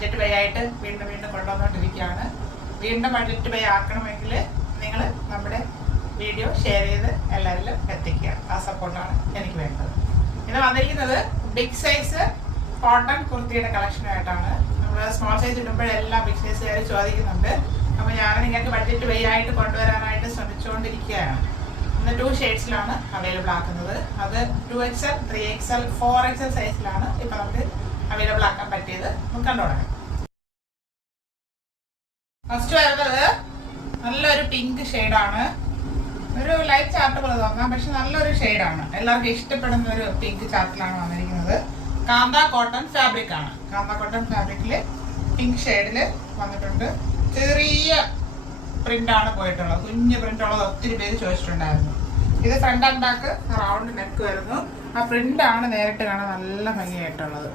Budget പേ ആയിട്ട് വീണ്ടും വീണ്ടും കൊണ്ടുവന്നുകൊണ്ടിരിക്കുകയാണ്. വീണ്ടും ബഡ്ജറ്റ് പേ ആക്കണമെങ്കിൽ നിങ്ങൾ നമ്മുടെ വീഡിയോ ഷെയർ ചെയ്ത് എല്ലാവരിലും എത്തിക്കുക. ആ സപ്പോർട്ടാണ് എനിക്ക് വേണ്ടത്. ഇത് വന്നിരിക്കുന്നത് ബിഗ് സൈസ് കോട്ടൺ കുർത്തിയുടെ കളക്ഷനായിട്ടാണ്. നമ്മൾ സ്മോൾ സൈസ് ഇടുമ്പോഴെല്ലാം ബിഗ് സൈസുകാർ ചോദിക്കുന്നുണ്ട്. അപ്പോൾ ഞാൻ നിങ്ങൾക്ക് ബഡ്ജറ്റ് പേ ആയിട്ട് കൊണ്ടുവരാനായിട്ട് ശ്രമിച്ചുകൊണ്ടിരിക്കുകയാണ്. ഇന്ന് 2 ഷെയ്ഡ്സിലാണ് അവൈലബിൾ ആക്കുന്നത്. അത് 2XL, 3XL, 4XL സൈസിലാണ് ഇപ്പം നമുക്ക് അവൈലബിൾ ആക്കാൻ പറ്റിയത്. നമുക്ക് കണ്ടുതുടങ്ങാം. ഫസ്റ്റ് വരുന്നത് നല്ലൊരു പിങ്ക് ഷെയ്ഡാണ്. ഒരു ലൈറ്റ് ചാർട്ട് പോലെ തോന്നാം, പക്ഷെ നല്ലൊരു ഷെയ്ഡാണ്. എല്ലാവർക്കും ഇഷ്ടപ്പെടുന്ന ഒരു പിങ്ക് ചാർട്ടിലാണ് വന്നിരിക്കുന്നത്. കാന്ത കോട്ടൺ ഫാബ്രിക് ആണ്. കാന്ത കോട്ടൺ ഫാബ്രിക്കിൽ പിങ്ക് ഷെയ്ഡിൽ വന്നിട്ടുണ്ട്. ചെറിയ പ്രിന്റാണ് പോയിട്ടുള്ളത്. കുഞ്ഞ് പ്രിന്റ് ഉള്ളത് ഒത്തിരി പേര് ചോദിച്ചിട്ടുണ്ടായിരുന്നു. ഇത് front and back round neck വരുന്നു. ആ പ്രിന്റാണ് നേരിട്ട് കാണാൻ നല്ല ഭംഗിയായിട്ടുള്ളത്.